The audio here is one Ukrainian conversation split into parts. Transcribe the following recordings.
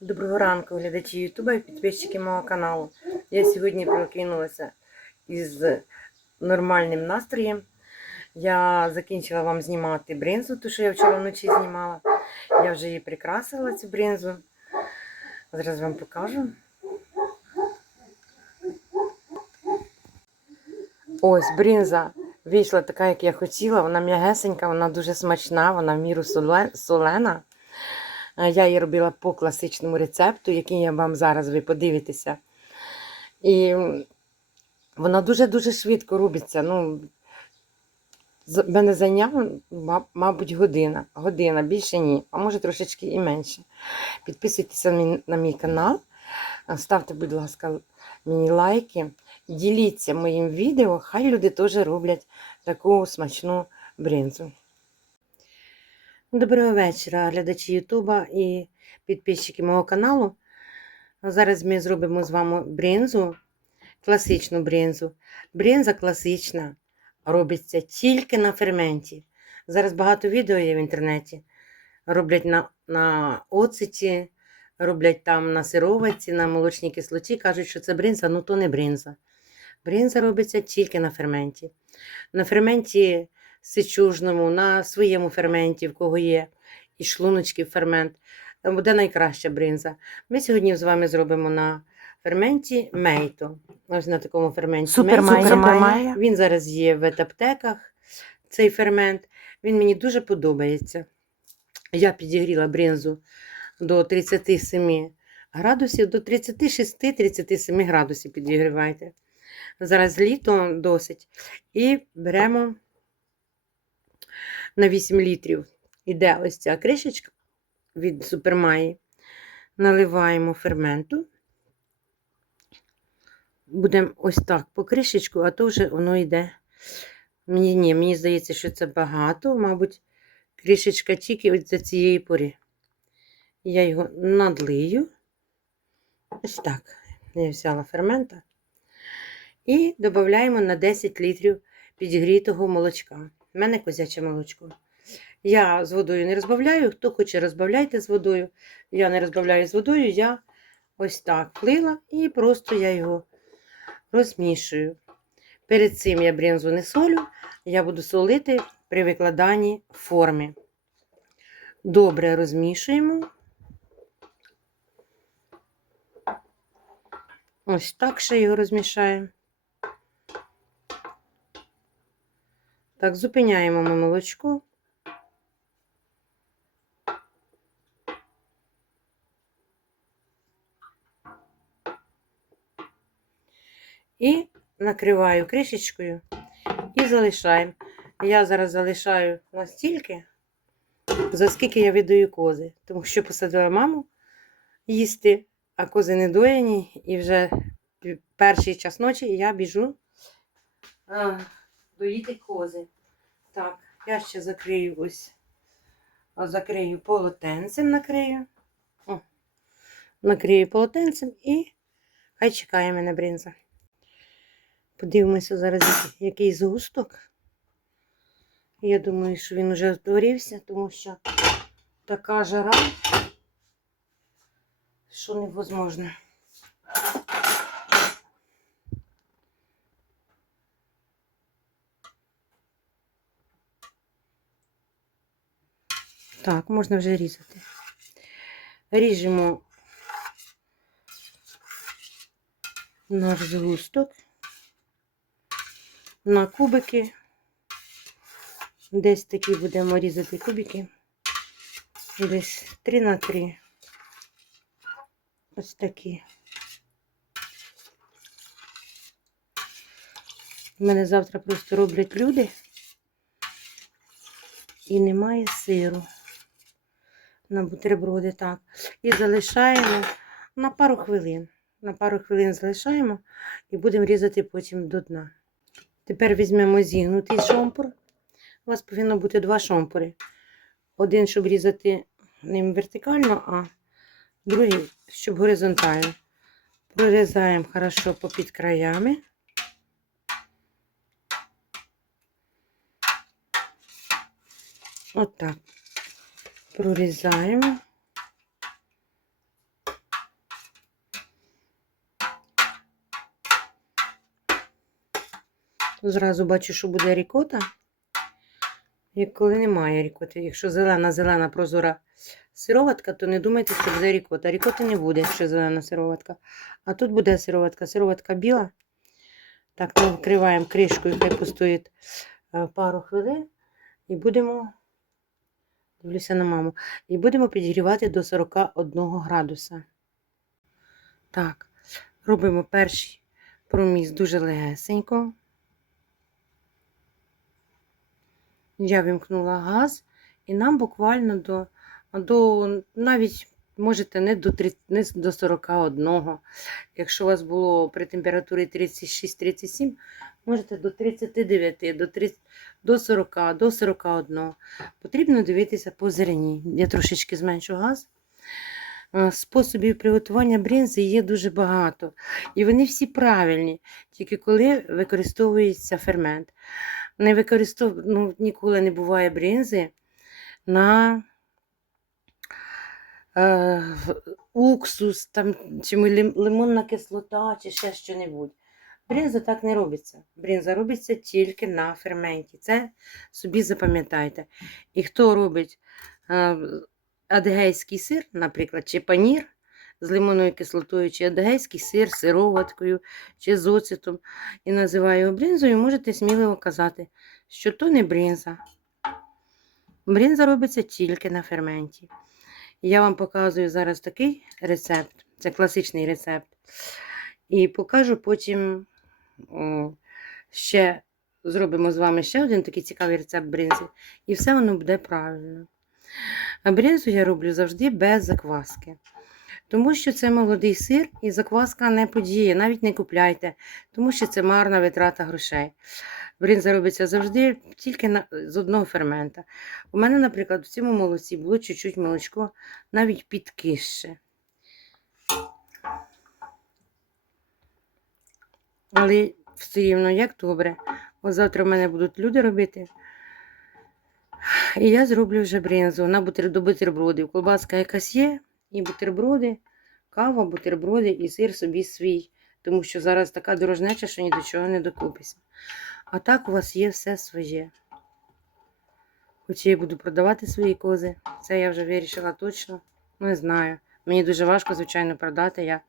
Доброго ранку, глядачі Ютуба і підписчики мого каналу. Я сьогодні прокинулася із нормальним настроєм. Я закінчила вам знімати бринзу, ту, що я вчора вночі знімала. Я вже її прикрасила, цю бринзу. Зараз вам покажу. Ось бринза вийшла така, як я хотіла. Вона м'ягесенька, вона дуже смачна, вона в міру солена. Я її робила по класичному рецепту, який я вам зараз ви подивитеся. І вона дуже-дуже швидко робиться. Ну, мене зайняло, мабуть, година. Година, більше ні, а може трошечки і менше. Підписуйтеся на мій, канал, ставте, будь ласка, мені лайки, діліться моїм відео, хай люди теж роблять таку смачну бринзу. Доброго вечора, глядачі Ютуба і підписчики мого каналу. Зараз ми зробимо з вами бринзу, класичну бринзу. Бринза класична робиться тільки на ферменті. Зараз багато відео є в інтернеті. Роблять на, на оциті, роблять там на сировиці, на молочній кислоті. Кажуть, що це бринза, ну то не бринза. Бринза робиться тільки на ферменті. На ферменті сичужному, на своєму ферменті, в кого є, і шлуночків фермент, е, буде найкраща бринза. Ми сьогодні з вами зробимо на ферменті мейто. Ось на такому ферменті. Супермайя. Супермайя. Він зараз є в ветаптеках, цей фермент. Він мені дуже подобається. Я підігріла бринзу до 37 градусів, до 36-37 градусів підігрівайте. Зараз літо досить. І беремо на 8 літрів. Іде ось ця кришечка від супермаї. Наливаємо ферменту. Будемо ось так по кришечку, а то вже воно йде. Мені ні, мені здається, що це багато, мабуть, кришечка тільки ось за цієї пори. Я його надлию. Ось так. Я взяла фермента. І додаємо на 10 літрів підігрітого молочка. У мене козяче молочко. Я з водою не розбавляю. Хто хоче, розбавляйте з водою. Я не розбавляю з водою, я ось так влила і просто я його розмішую. Перед цим я бринзу не солю, я буду солити при викладанні форми. Добре розмішуємо. Ось так ще його розмішаємо. Так, зупиняємо ми молочко. І накриваю кришечкою і залишаємо. Я зараз залишаю настільки, за скільки я видаю кози. Тому що посадила маму їсти, а кози не доїні, і вже перший час ночі я біжу доїти кози. Так, я ще закрию ось. а, Закрию полотенцем, накрию. О, накрию полотенцем і хай чекає мене бринза. Подивимося зараз, який- згусток. Я думаю, що він вже втворився, тому що така жара, що невозможно. Так, можна вже різати. Ріжемо наш згусток на кубики. Десь такі будемо різати кубики. Десь 3 на 3. Ось такі. У мене завтра просто роблять люди. І немає сиру на бутерброди. Так. І залишаємо на пару хвилин. На пару хвилин залишаємо і будемо різати потім до дна. Тепер візьмемо зігнутий шомпур. У вас повинно бути два шомпури. Один, щоб різати ним вертикально, а другий, щоб горизонтально. Прорізаємо хорошо попід краями. Отак прорізаємо. Зразу бачу, що буде рікота. Як коли немає рікоти. Якщо зелена, зелена прозора сироватка, то не думайте, що буде рікота. Рікоти не буде, якщо зелена сироватка. А тут буде сироватка. Сироватка біла. Так, ми вкриваємо кришкою, хай постоїть е, пару хвилин, і будемо дивлюся на маму, і будемо підігрівати до 41 градуса. Так, робимо перший проміс дуже легесенько. Я вімкнула газ, і нам буквально до, до навіть можете не до, 30, не до 41. Якщо у вас було при температурі 36-37, можете до 39, до, 30, до 40, до 41. Потрібно дивитися по зерні. Я трошечки зменшу газ. Е, Способів приготування бринзи є дуже багато. І вони всі правильні, тільки коли використовується фермент. Не використов... ну, ніколи не буває бринзи на е, уксус, там, чи лимонна кислота, чи ще що-небудь. Бринза так не робиться. Бринза робиться тільки на ферменті. Це собі запам'ятайте. І хто робить е, адегейський сир, наприклад, чи панір з лимонною кислотою, чи адегейський сир з сироваткою, чи з оцетом, і називає його бринзою, можете сміливо казати, що то не бринза. Бринза робиться тільки на ферменті. Я вам показую зараз такий рецепт, це класичний рецепт. І покажу потім ще зробимо з вами ще один такий цікавий рецепт бринзи. І все воно буде правильно. А бринзу я роблю завжди без закваски. Тому що це молодий сир і закваска не подіє, навіть не купляйте, тому що це марна витрата грошей. Бринза робиться завжди тільки на, з одного фермента. У мене, наприклад, в цьому молоці було чуть-чуть молочко, навіть підкисше. Але все рівно, як добре. От завтра в мене будуть люди робити. І я зроблю вже бринзу на бутер... до бутербродів. Колбаска якась є, і бутерброди, кава, бутерброди і сир собі свій. Тому що зараз така дорожнеча, що ні до чого не докупися. А так у вас є все своє. Хоч я буду продавати свої кози. Це я вже вирішила точно. Не знаю. Мені дуже важко, звичайно, продати. Я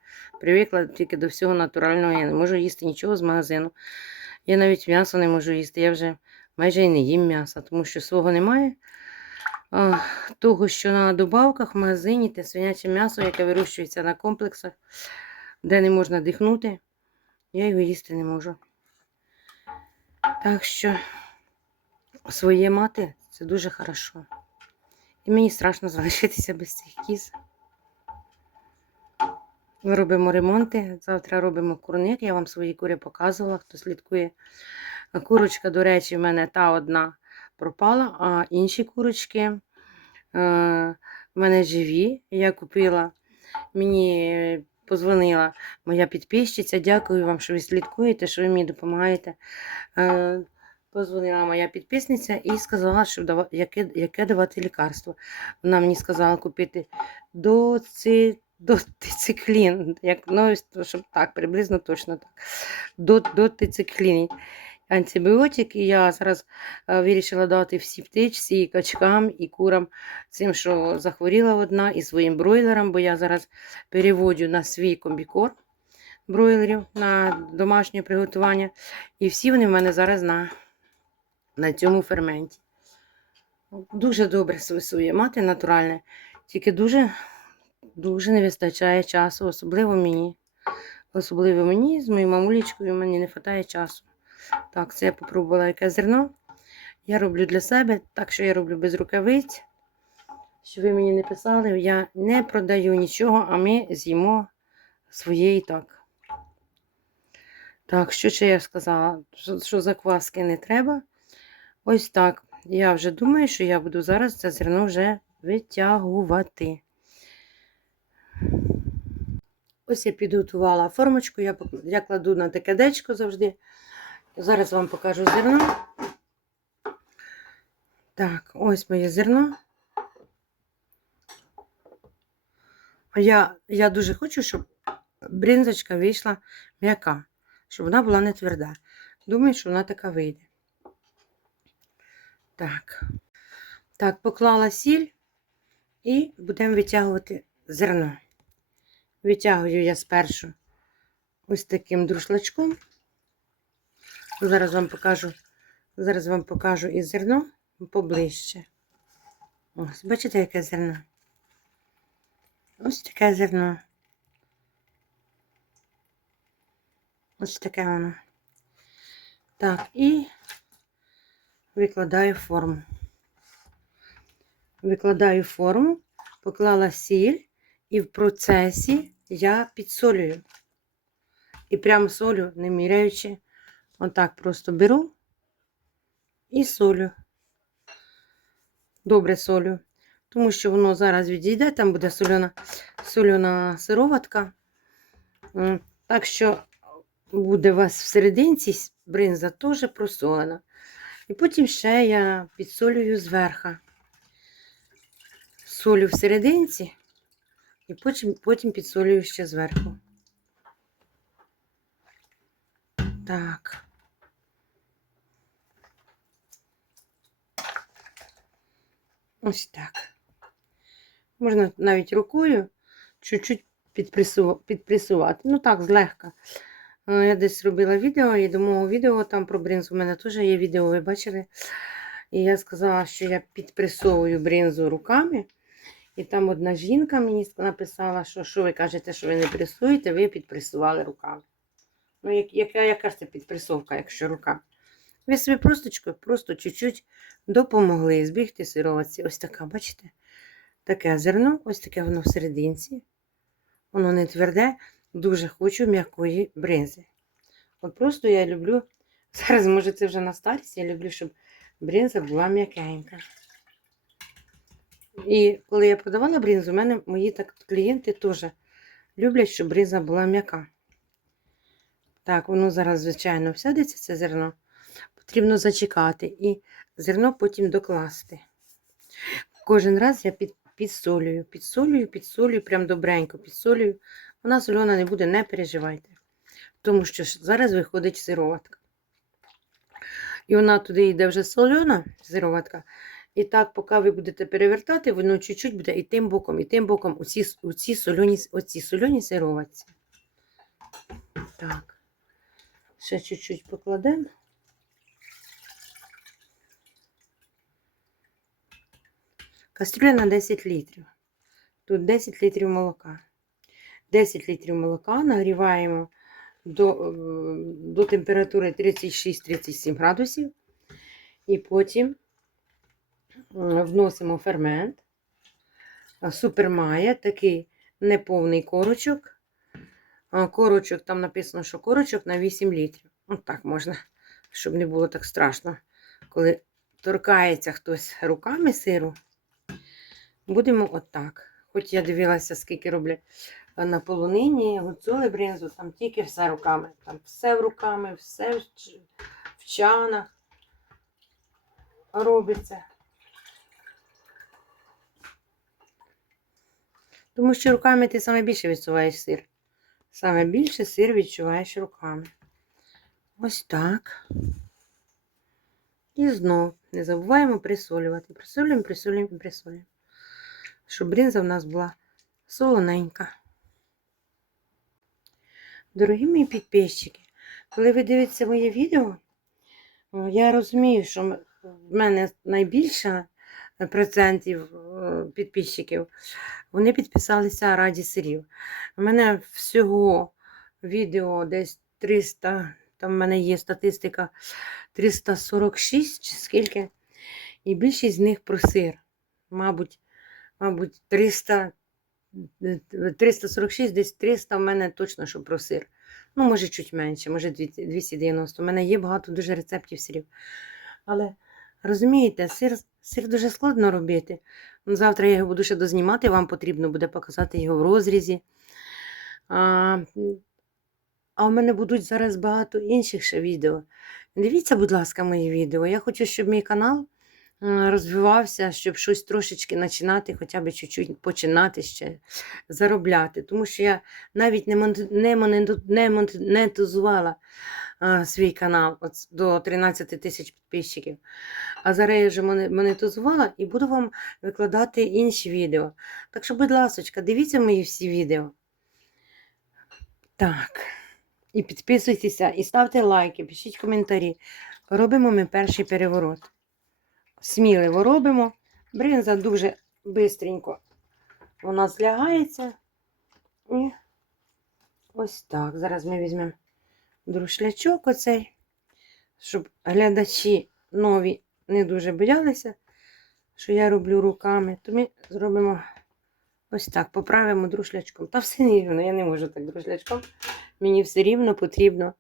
привикла тільки до всього натурального. Я не можу їсти нічого з магазину. Я навіть м'ясо не можу їсти. Я вже майже і не їм м'яса, тому що свого немає. Того, що на добавках в магазині, те свиняче м'ясо, яке вирощується на комплексах, де не можна дихнути, я його їсти не можу. Так що своє мати це дуже хорошо. І мені страшно залишитися без цих кіз. Ми робимо ремонти. Завтра робимо курник. Я вам свої кури показувала, хто слідкує. Курочка, до речі, в мене та одна пропала, а інші курочки е, в мене живі. Я купила, мені позвонила моя підписчиця. Дякую вам, що ви слідкуєте, що ви мені допомагаєте. Е, Позвонила моя підписниця і сказала, що яке, яке давати лікарство. Вона мені сказала купити доци, дотициклін, як, ну, щоб так, приблизно точно так. До, дотициклін. Антибіотик, і я зараз е, вирішила дати всі птичці, і качкам, і курам, цим, що захворіла одна, і своїм бройлерам, бо я зараз переводжу на свій комбікорм бройлерів на домашнє приготування. І всі вони в мене зараз на, на цьому ферменті. Дуже добре свисує мати натуральне, тільки дуже, дуже не вистачає часу, особливо мені. Особливо мені з моєю мамулечкою мені не вистачає часу. Так, це я попробувала яке зерно. Я роблю для себе, так що я роблю без рукавиць. Що ви мені не писали, я не продаю нічого, а ми з'їмо своє і так. Так, що ще я сказала? Що закваски не треба. Ось так. Я вже думаю, що я буду зараз це зерно вже витягувати. Ось я підготувала формочку, я, я кладу на таке дечко завжди. Зараз вам покажу зерно. Так, ось моє зерно. Я, я дуже хочу, щоб бринзочка вийшла м'яка, щоб вона була не тверда. Думаю, що вона така вийде. Так. Так, поклала сіль і будемо витягувати зерно. Витягую я спершу ось таким друшлачком. Зараз вам покажу, зараз вам покажу і зерно поближче. Ось, бачите, яке зерно? Ось таке зерно. Ось таке воно. Так, і викладаю форму. Викладаю форму, поклала сіль, і в процесі я підсолюю. І прямо солю, не міряючи, отак просто беру і солю. Добре солю. Тому що воно зараз відійде, там буде сольона, сольона сироватка. Так що буде у вас всерединці бринза теж просолена. І потім ще я підсолюю зверху. Солю всерединці, і потім, потім підсолюю ще зверху. Так. Ось так. Можна навіть рукою чуть-чуть підпресу- підпресувати. Ну так, злегка. Е, Я десь робила відео, і до мого відео там про бринзу. У мене теж є відео, ви бачили. І я сказала, що я підпресовую бринзу руками. І там одна жінка мені написала, що що ви кажете, що ви не пресуєте, ви підпресували руками. Ну, як, яка, яка ж це підпресовка, якщо рука? Ви собі просточкою просто чуть-чуть допомогли збігти сироватці. Ось така, бачите? Таке зерно, ось таке воно всерединці. Воно не тверде, дуже хочу м'якої бринзи. От просто я люблю, зараз, може, це вже на старість, я люблю, щоб бринза була м'якенька. І коли я продавала бринзу, у мене мої так, клієнти теж люблять, щоб бринза була м'яка. Так, воно зараз, звичайно, всядеться це зерно. Потрібно зачекати і зерно потім докласти. Кожен раз я під, підсолюю, підсолюю, підсолюю, прям добренько підсолюю. Вона сольона не буде, не переживайте. Тому що зараз виходить сироватка. І вона туди йде вже сольона, сироватка. І так, поки ви будете перевертати, воно чуть-чуть буде і тим боком, і тим боком у ці, у ці сольоні, оці сольоні сироватці. Так. Ще чуть-чуть покладемо. Кастрюля на 10 літрів. Тут 10 літрів молока. 10 літрів молока нагріваємо до, е, до температури 36-37 градусів. І потім вносимо фермент. А, Супермає такий неповний корочок. Корочок, там написано, що корочок на 8 літрів. От так можна, щоб не було так страшно. Коли торкається хтось руками сиру, будемо отак. Хоч я дивилася, скільки роблять е, на полонині, гуцули бринзу, там тільки все руками. Там все в руками, все в чанах робиться. Тому що руками ти саме більше відчуваєш сир. Саме більше сир відчуваєш руками. Ось так. І знов не забуваємо присолювати. Присолюємо, присолюємо, і присолюємо. Щоб бринза в нас була солоненька. Дорогі мої підписчики, коли ви дивитеся моє відео, я розумію, що в мене найбільше процентів е, підписчиків, вони підписалися раді сирів. У мене всього відео десь 300, там в мене є статистика 346 чи скільки. І більшість з них про сир. Мабуть, мабуть, 300, е, 346, десь 300 в мене точно, що про сир. Ну, може, чуть менше, може 290. У мене є багато дуже рецептів сирів. Але розумієте, сир, сир дуже складно робити. Ну, Завтра я його буду ще дознімати, вам потрібно буде показати його в розрізі. А, а у мене будуть зараз багато інших ще відео. Дивіться, будь ласка, мої відео. Я хочу, щоб мій канал розвивався, щоб щось трошечки починати, хоча б чуть-чуть починати ще заробляти. Тому що я навіть не, монетизувала свій канал до 13 тисяч підписчиків. А зараз я вже моне- монетизувала і буду вам викладати інші відео. Так що, будь ласка, дивіться мої всі відео. Так. І підписуйтеся, і ставте лайки, пишіть коментарі. Робимо ми перший переворот. Сміливо робимо. Бринза дуже бистренько. Вона злягається. І ось так. Зараз ми візьмемо друшлячок оцей, щоб глядачі нові не дуже боялися, що я роблю руками. То ми зробимо ось так, поправимо друшлячком. Та все рівно, я не можу так друшлячком. Мені все рівно потрібно.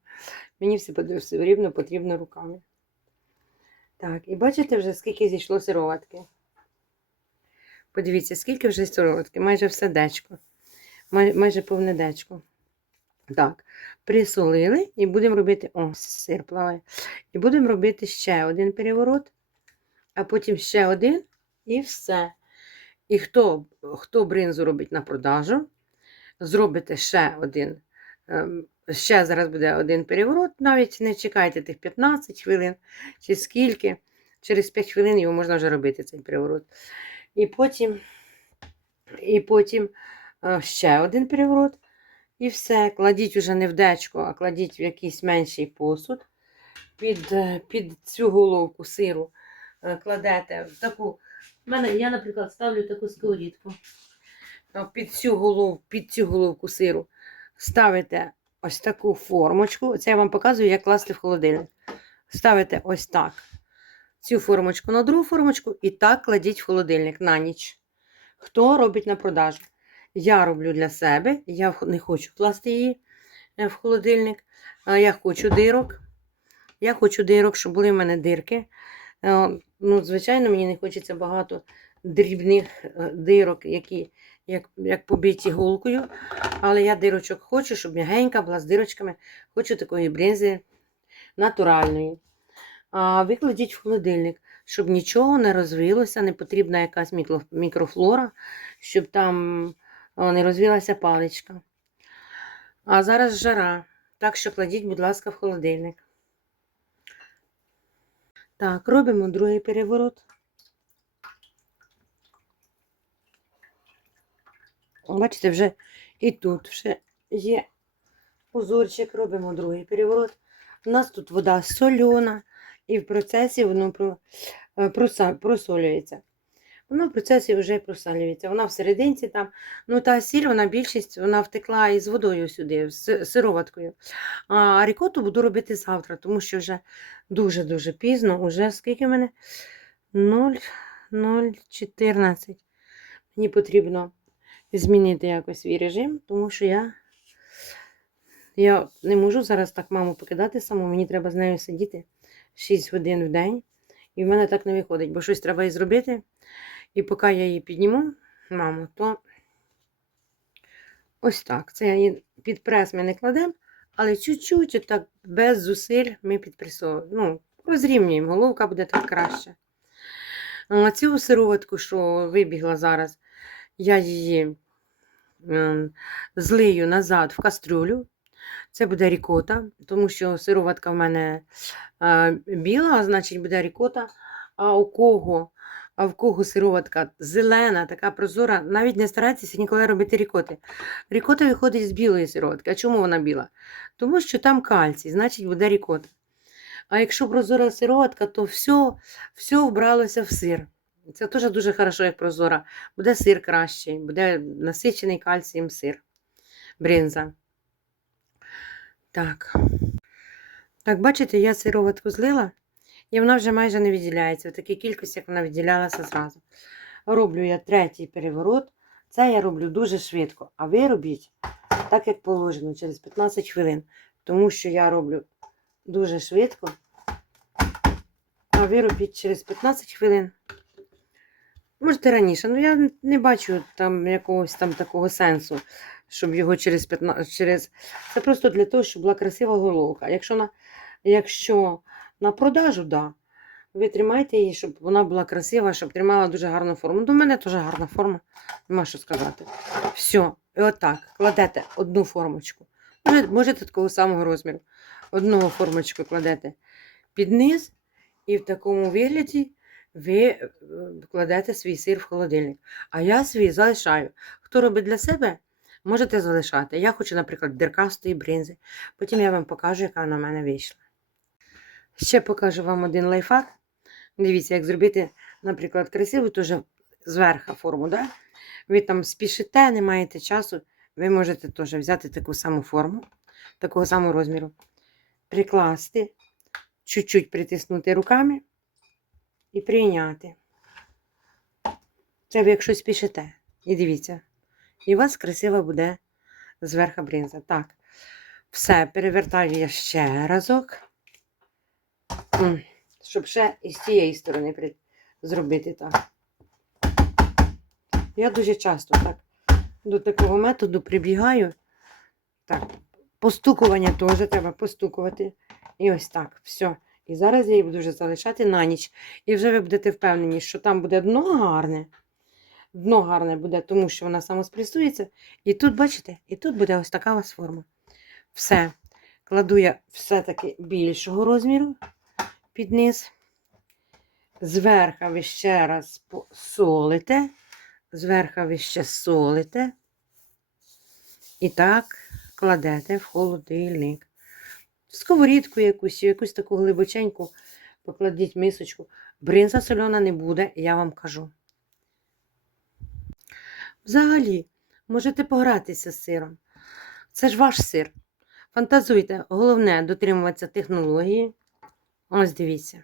Мені все, все рівно потрібно руками. Так, і бачите вже, скільки зійшло сироватки. Подивіться, скільки вже сироватки, майже все дечко. Май, майже повне дечко. Так, присолили і будемо робити. О, сир плаває. І будемо робити ще один переворот, а потім ще один і все. І хто, хто бринзу робить на продажу, зробите ще один. ем, Ще зараз буде один переворот, навіть не чекайте тих 15 хвилин чи скільки. Через 5 хвилин його можна вже робити, цей переворот. І потім, і потім е, ще один переворот. І все. Кладіть уже не в дечко, а кладіть в якийсь менший посуд. Під, е, під цю головку сиру е, кладете в таку. Мене, я, наприклад, ставлю таку сковорідку. Під цю, голов, під цю головку сиру ставите ось таку формочку. Це я вам показую, як класти в холодильник. Ставите ось так. Цю формочку на другу формочку і так кладіть в холодильник на ніч. Хто робить на продажу? Я роблю для себе, я не хочу класти її е, в холодильник. Я хочу дирок. Я хочу дирок, щоб були в мене дирки. Е, Ну, звичайно, мені не хочеться багато дрібних е, дирок, які як, як побиті голкою. Але я дирочок хочу, щоб м'ягенька була з дирочками. Хочу такої бринзи натуральної. А викладіть в холодильник, щоб нічого не розвилося, не потрібна якась мікрофлора, щоб там о, не розвилася паличка. А зараз жара. Так що кладіть, будь ласка, в холодильник. Так, робимо другий переворот. Бачите, вже і тут вже є узорчик, робимо другий переворот. У нас тут вода сольона, і в процесі воно е, просолюється. Воно в процесі вже просалюється. Вона всерединці там. Ну, та сіль, вона більшість вона втекла із водою сюди, з сироваткою. А рікоту буду робити завтра, тому що вже дуже-дуже пізно. Уже скільки в мене? 0, 0,14. Мені потрібно змінити якось свій режим, тому що я, я не можу зараз так маму покидати саму. Мені треба з нею сидіти 6 годин в день. І в мене так не виходить, бо щось треба і зробити. І поки я її підніму, маму, то ось так. Це її під прес ми не кладемо, але чуть-чуть, так без зусиль ми підпресовуємо. Ну, розрівнюємо, головка буде так краще. А Цю сироватку, що вибігла зараз, я її ем, злию назад в кастрюлю. Це буде рікота, тому що сироватка в мене біла, значить буде рікота. А у кого, а в кого сироватка зелена, така прозора, навіть не старайтеся ніколи робити рікоти. Рікота виходить з білої сироватки. А чому вона біла? Тому що там кальцій, значить буде рікота. А якщо прозора сироватка, то все, все вбралося в сир. Це теж дуже хорошо, як прозора. Буде сир кращий, буде насичений кальцієм сир. Бринза. Так. Так, бачите, я сироватку злила, і вона вже майже не відділяється в такій кількості, як вона відділялася зразу. Роблю я третій переворот. Це я роблю дуже швидко. А ви робіть так, як положено, через 15 хвилин. Тому що я роблю дуже швидко. А ви робіть через 15 хвилин. Можете раніше, ну я не бачу там якогось там такого сенсу, щоб його через 15. Через... Це просто для того, щоб була красива головка. Якщо на, якщо на продажу, да, Ви тримайте її, щоб вона була красива, щоб тримала дуже гарну форму. До мене теж гарна форма, нема що сказати. Все, і отак. Кладете одну формочку. Можете такого самого розміру. Одну формочку кладете під низ, і в такому вигляді ви е, кладете свій сир в холодильник. А я свій залишаю. Хто робить для себе, можете залишати. Я хочу, наприклад, деркастої бринзи. Потім я вам покажу, яка вона в мене вийшла. Ще покажу вам один лайфхак. Дивіться, як зробити, наприклад, красиву теж зверху форму. Да? Ви там спішите, не маєте часу. Ви можете теж взяти таку саму форму, такого самого розміру, прикласти, чуть-чуть притиснути руками і прийняти. Це ви якщо спішите. І дивіться. І у вас красива буде зверху бринза. Так. Все, перевертаю я ще разок. Щоб ще і з цієї сторони зробити так. Я дуже часто так до такого методу прибігаю. Так, постукування теж треба постукувати. І ось так, все. І зараз я її буду вже залишати на ніч. І вже ви будете впевнені, що там буде дно гарне. Дно гарне буде, тому що вона самоспресується. І тут, бачите, і тут буде ось така у вас форма. Все. Кладу я все-таки більшого розміру під низ. Зверху ви ще раз солите. Зверху ви ще солите. І так кладете в холодильник. Сковорідку якусь, якусь таку глибоченьку, покладіть мисочку. Бринза сольона не буде, я вам кажу. Взагалі, можете погратися з сиром. Це ж ваш сир. Фантазуйте, головне дотримуватися технології. Ось дивіться.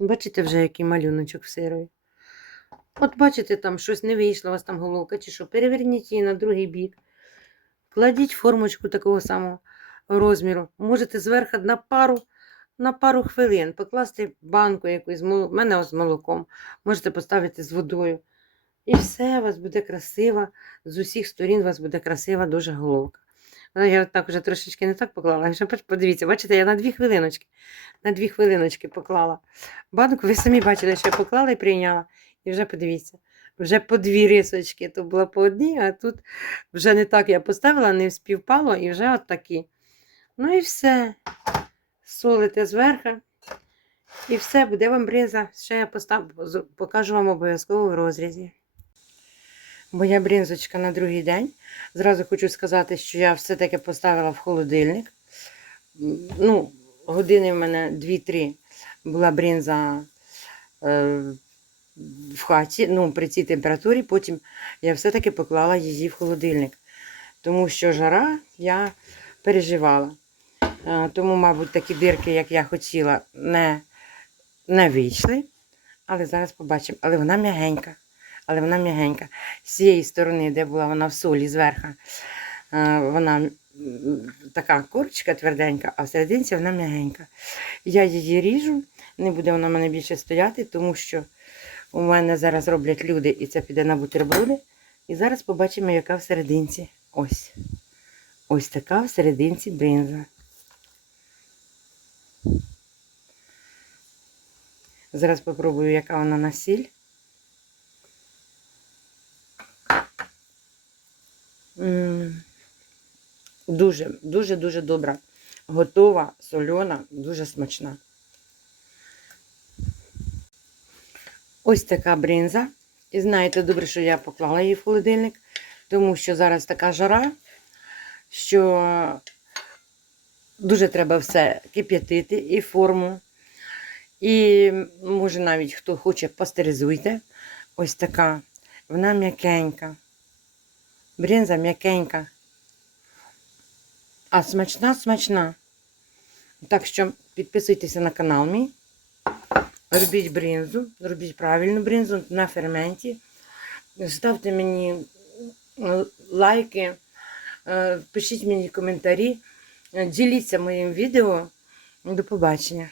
Бачите вже, який малюночок в сирові. От бачите, там щось не вийшло, у вас там головка чи що. Переверніть її на другий бік. Кладіть формочку такого самого розміру. Можете зверху на пару, на пару хвилин покласти банку якусь, в мене з молоком. Можете поставити з водою. І все у вас буде красиво. З усіх сторін у вас буде красива дуже головка. Але я так вже трошечки не так поклала. Вже подивіться, бачите, я на дві хвилиночки. На дві хвилиночки поклала. Банку, ви самі бачили, що я поклала і прийняла. І вже подивіться, вже по дві рисочки. То було по одній, а тут вже не так я поставила, не співпало, і вже от такі. Ну і все. Солите зверху. І все, буде вам бринза. Ще я постав, покажу вам обов'язково в розрізі. Моя бринзочка на другий день. Зразу хочу сказати, що я все-таки поставила в холодильник. Ну, години в мене 2-3 була бринза е, в хаті, ну, при цій температурі. Потім я все-таки поклала її в холодильник. Тому що жара я переживала. Е, Тому, мабуть, такі дирки, як я хотіла, не, не вийшли. Але зараз побачимо. Але вона м'ягенька. Але вона м'ягенька. З цієї сторони, де була вона в солі зверху, е, вона така корочка тверденька, а всерединці вона м'ягенька. Я її ріжу, не буде вона в мене більше стояти, тому що у мене зараз роблять люди, і це піде на бутерброди. І зараз побачимо, яка всерединці. Ось. Ось така всерединці бринза. Зараз попробую, яка вона на сіль. М, Дуже, дуже, дуже добра. Готова, сольона, дуже смачна. Ось така бринза. І знаєте, добре, що я поклала її в холодильник, тому що зараз така жара, що дуже треба все кип'ятити і форму. І, може, навіть хто хоче, пастеризуйте. Ось така. Вона м'якенька. Бринза м'якенька. А смачна, смачна. Так що підписуйтеся на канал мій. Робіть бринзу, робіть правильну бринзу на ферменті. Ставте мені е, лайки, е, пишіть мені коментарі, діліться моїм відео. До побачення.